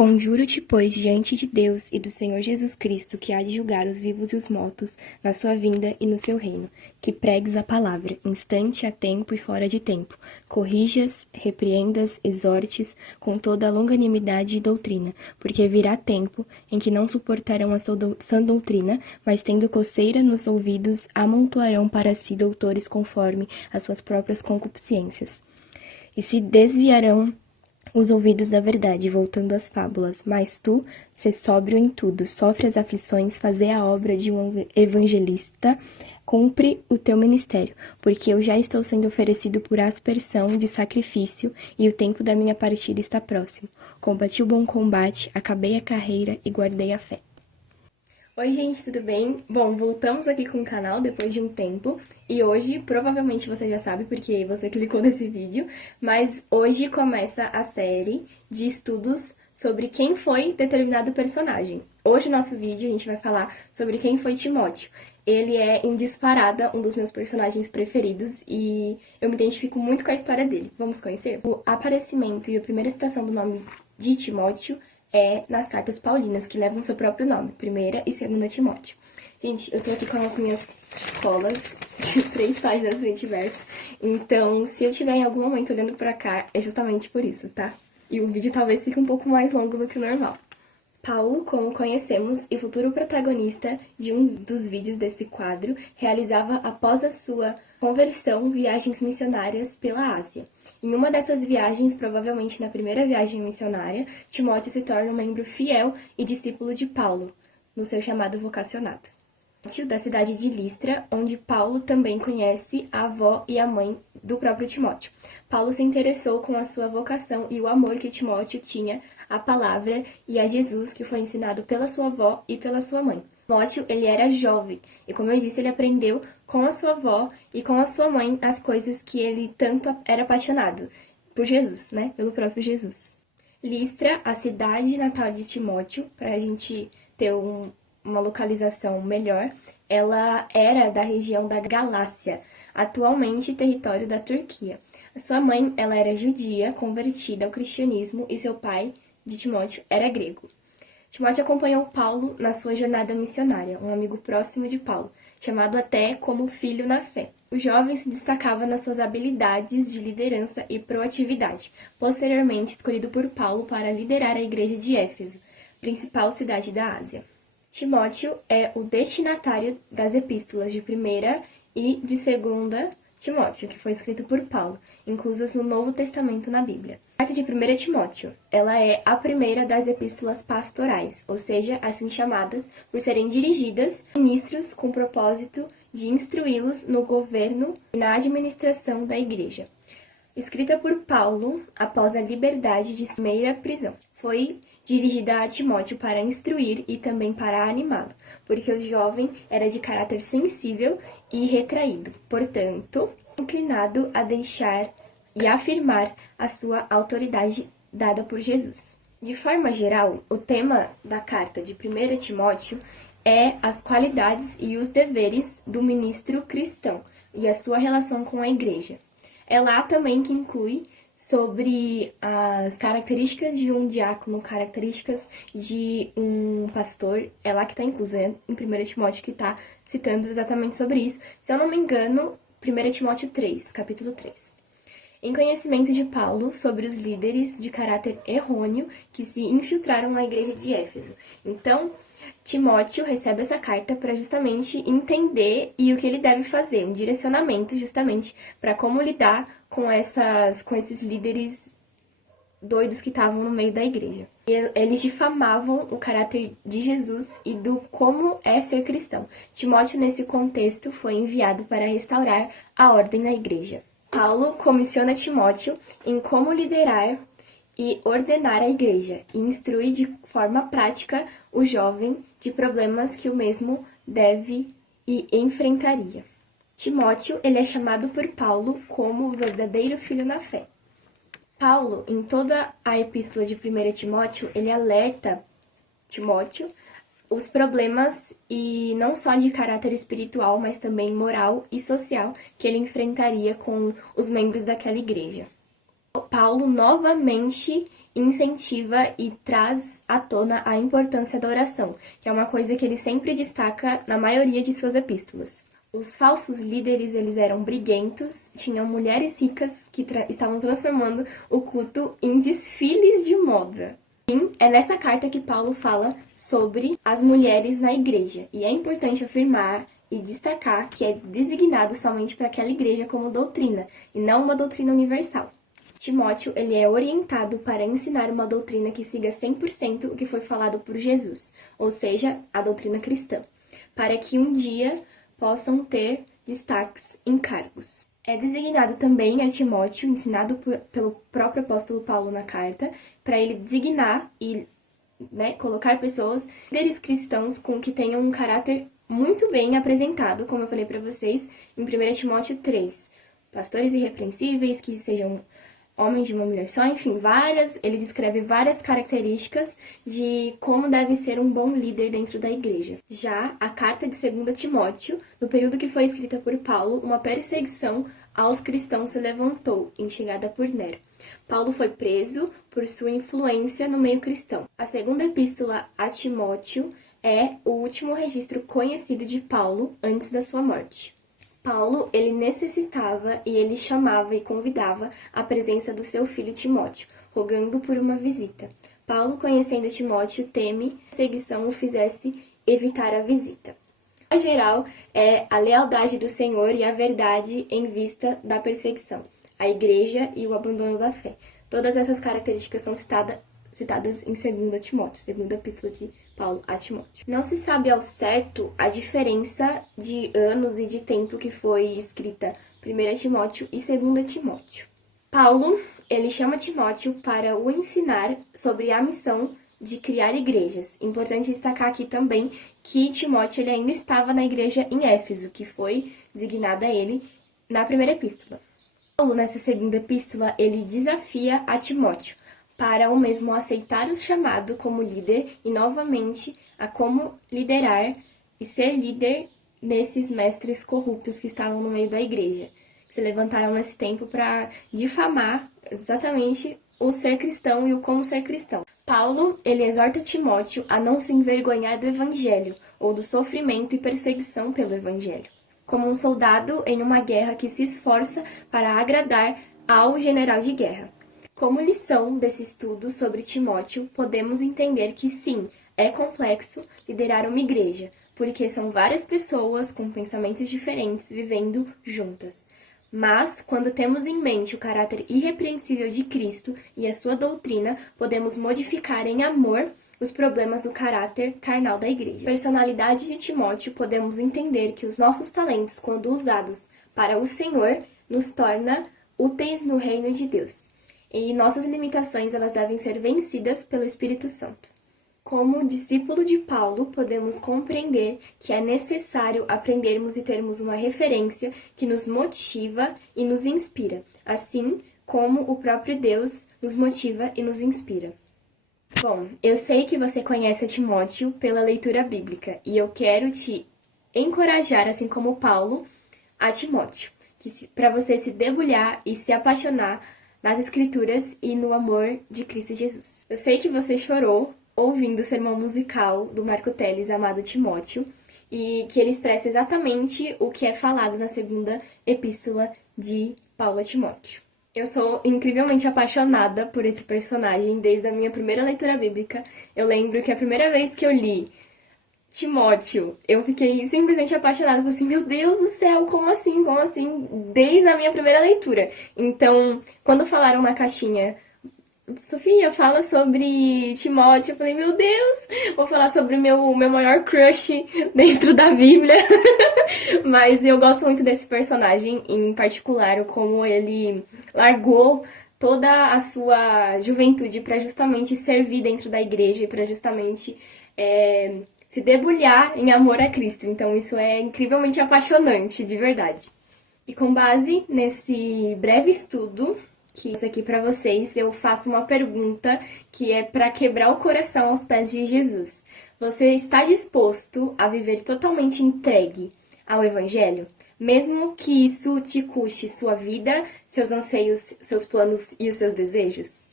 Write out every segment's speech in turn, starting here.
Conjuro-te, pois, diante de Deus e do Senhor Jesus Cristo, que há de julgar os vivos e os mortos, na sua vinda e no seu reino, que pregues a palavra, instante a tempo e fora de tempo, corrijas, repreendas, exortes, com toda a longanimidade e doutrina, porque virá tempo em que não suportarão a sã doutrina, mas tendo coceira nos ouvidos, amontoarão para si doutores conforme as suas próprias concupiscências. E se desviarão os ouvidos da verdade, voltando às fábulas. Mas tu, sê sóbrio em tudo, sofre as aflições, faze a obra de um evangelista, cumpre o teu ministério, porque eu já estou sendo oferecido por aspersão de sacrifício, e o tempo da minha partida está próximo. Combati o bom combate, acabei a carreira e guardei a fé. Oi gente, tudo bem? Bom, voltamos aqui com o canal depois de um tempo e hoje, provavelmente você já sabe porque você clicou nesse vídeo, mas hoje começa a série de estudos sobre quem foi determinado personagem. Hoje no nosso vídeo a gente vai falar sobre quem foi Timóteo. Ele é, em disparada, um dos meus personagens preferidos e eu me identifico muito com a história dele. Vamos conhecer? O aparecimento e a primeira citação do nome de Timóteo é nas cartas paulinas, que levam seu próprio nome, 1ª e 2ª Timóteo. Gente, eu tô aqui com as minhas colas de 3 páginas frente e verso, então se eu estiver em algum momento olhando pra cá, é justamente por isso, tá? E o vídeo talvez fique um pouco mais longo do que o normal. Paulo, como conhecemos, e futuro protagonista de um dos vídeos desse quadro, realizava após a sua conversão viagens missionárias pela Ásia. Em uma dessas viagens, provavelmente na primeira viagem missionária, Timóteo se torna um membro fiel e discípulo de Paulo, no seu chamado vocacionado. Da cidade de Listra, onde Paulo também conhece a avó e a mãe do próprio Timóteo. Paulo se interessou com a sua vocação e o amor que Timóteo tinha à palavra e a Jesus, que foi ensinado pela sua avó e pela sua mãe. Timóteo, ele era jovem e, como eu disse, ele aprendeu com a sua avó e com a sua mãe as coisas que ele tanto era apaixonado por Jesus, né? Pelo próprio Jesus. Listra, a cidade natal de Timóteo, para a gente ter uma localização melhor, ela era da região da Galácia, atualmente território da Turquia. A sua mãe, ela era judia, convertida ao cristianismo, e seu pai, de Timóteo, era grego. Timóteo acompanhou Paulo na sua jornada missionária, um amigo próximo de Paulo, chamado até como filho na fé. O jovem se destacava nas suas habilidades de liderança e proatividade, posteriormente escolhido por Paulo para liderar a igreja de Éfeso, principal cidade da Ásia. Timóteo é o destinatário das epístolas de 1ª e de 2ª Timóteo, que foi escrito por Paulo, inclusas no Novo Testamento na Bíblia. A carta de 1ª Timóteo, ela é a primeira das epístolas pastorais, ou seja, assim chamadas por serem dirigidas a ministros com o propósito de instruí-los no governo e na administração da igreja. Escrita por Paulo após a liberdade de sua primeira prisão. Foi dirigida a Timóteo para instruir e também para animá-lo, porque o jovem era de caráter sensível e retraído, portanto, inclinado a deixar e afirmar a sua autoridade dada por Jesus. De forma geral, o tema da carta de 1ª Timóteo é as qualidades e os deveres do ministro cristão e a sua relação com a igreja. É lá também que inclui sobre as características de um diácono, características de um pastor, é lá que está incluso, é em 1ª Timóteo que está citando exatamente sobre isso. Se eu não me engano, 1ª Timóteo 3, capítulo 3. Em conhecimento de Paulo sobre os líderes de caráter errôneo que se infiltraram na igreja de Éfeso. Então, Timóteo recebe essa carta para justamente entender e o que ele deve fazer, um direcionamento justamente para como lidar com esses líderes doidos que estavam no meio da igreja. Eles difamavam o caráter de Jesus e do como é ser cristão. Timóteo, nesse contexto, foi enviado para restaurar a ordem na igreja. Paulo comissiona Timóteo em como liderar e ordenar a igreja, e instrui de forma prática o jovem de problemas que o mesmo deve e enfrentaria. Timóteo, ele é chamado por Paulo como o verdadeiro filho na fé. Paulo, em toda a epístola de 1ª Timóteo, ele alerta Timóteo os problemas, e não só de caráter espiritual, mas também moral e social, que ele enfrentaria com os membros daquela igreja. Paulo novamente incentiva e traz à tona a importância da oração, que é uma coisa que ele sempre destaca na maioria de suas epístolas. Os falsos líderes, eles eram briguentos, tinham mulheres ricas que estavam transformando o culto em desfiles de moda. Sim, é nessa carta que Paulo fala sobre as mulheres na igreja, e é importante afirmar e destacar que é designado somente para aquela igreja como doutrina, e não uma doutrina universal. Timóteo, ele é orientado para ensinar uma doutrina que siga 100% o que foi falado por Jesus, ou seja, a doutrina cristã, para que um dia possam ter destaques em cargos. É designado também a Timóteo, ensinado pelo próprio apóstolo Paulo na carta, para ele designar e colocar pessoas, líderes cristãos com que tenham um caráter muito bem apresentado, como eu falei para vocês, em 1 Timóteo 3. Pastores irrepreensíveis, que sejam homens de uma mulher só, enfim, ele descreve várias características de como deve ser um bom líder dentro da igreja. Já a carta de 2 Timóteo, no período que foi escrita por Paulo, uma perseguição aos cristãos se levantou, instigada por Nero. Paulo foi preso por sua influência no meio cristão. A segunda epístola a Timóteo é o último registro conhecido de Paulo antes da sua morte. Paulo, ele necessitava e ele chamava e convidava a presença do seu filho Timóteo, rogando por uma visita. Paulo, conhecendo Timóteo, teme que a perseguição o fizesse evitar a visita. Em geral, é a lealdade do Senhor e a verdade em vista da perseguição, a igreja e o abandono da fé. Todas essas características são citadas em 2 Timóteo, segunda epístola de Paulo a Timóteo. Não se sabe ao certo a diferença de anos e de tempo que foi escrita 1 Timóteo e 2 Timóteo. Paulo, ele chama Timóteo para o ensinar sobre a missão de criar igrejas. Importante destacar aqui também que Timóteo ele ainda estava na igreja em Éfeso, que foi designada a ele na primeira epístola. Paulo, nessa segunda epístola, ele desafia a Timóteo para o mesmo aceitar o chamado como líder e, novamente, a como liderar e ser líder nesses mestres corruptos que estavam no meio da igreja, que se levantaram nesse tempo para difamar exatamente o ser cristão e o como ser cristão. Paulo, ele exorta Timóteo a não se envergonhar do evangelho ou do sofrimento e perseguição pelo evangelho, como um soldado em uma guerra que se esforça para agradar ao general de guerra. Como lição desse estudo sobre Timóteo, podemos entender que sim, é complexo liderar uma igreja, porque são várias pessoas com pensamentos diferentes vivendo juntas. Mas, quando temos em mente o caráter irrepreensível de Cristo e a sua doutrina, podemos modificar em amor os problemas do caráter carnal da igreja. Personalidade de Timóteo, podemos entender que os nossos talentos, quando usados para o Senhor, nos torna úteis no reino de Deus. E nossas limitações, elas devem ser vencidas pelo Espírito Santo. Como discípulo de Paulo, podemos compreender que é necessário aprendermos e termos uma referência que nos motiva e nos inspira, assim como o próprio Deus nos motiva e nos inspira. Bom, eu sei que você conhece a Timóteo pela leitura bíblica e eu quero te encorajar, assim como Paulo, a Timóteo, para você se debulhar e se apaixonar nas Escrituras e no amor de Cristo Jesus. Eu sei que você chorou ouvindo o sermão musical do Marco Teles, amado Timóteo, e que ele expressa exatamente o que é falado na segunda epístola de Paulo a Timóteo. Eu sou incrivelmente apaixonada por esse personagem desde a minha primeira leitura bíblica. Eu lembro que a primeira vez que eu li Timóteo, eu fiquei simplesmente apaixonada, falei assim, meu Deus do céu, como assim, desde a minha primeira leitura. Então, quando falaram na caixinha, Sofia, fala sobre Timóteo, eu falei, meu Deus, vou falar sobre o meu maior crush dentro da Bíblia. Mas eu gosto muito desse personagem, em particular, como ele largou toda a sua juventude para justamente servir dentro da igreja e para justamente se debulhar em amor a Cristo. Então isso é incrivelmente apaixonante, de verdade. E com base nesse breve estudo que isso aqui para vocês, eu faço uma pergunta que é para quebrar o coração aos pés de Jesus. Você está disposto a viver totalmente entregue ao Evangelho? Mesmo que isso te custe sua vida, seus anseios, seus planos e os seus desejos?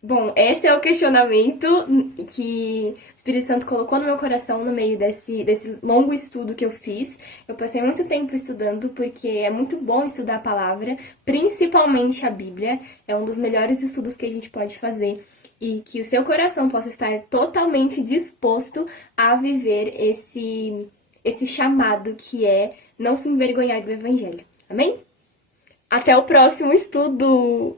Bom, esse é o questionamento que o Espírito Santo colocou no meu coração no meio desse longo estudo que eu fiz. Eu passei muito tempo estudando porque é muito bom estudar a palavra, principalmente a Bíblia. É um dos melhores estudos que a gente pode fazer. E que o seu coração possa estar totalmente disposto a viver esse chamado que é não se envergonhar do Evangelho. Amém? Até o próximo estudo!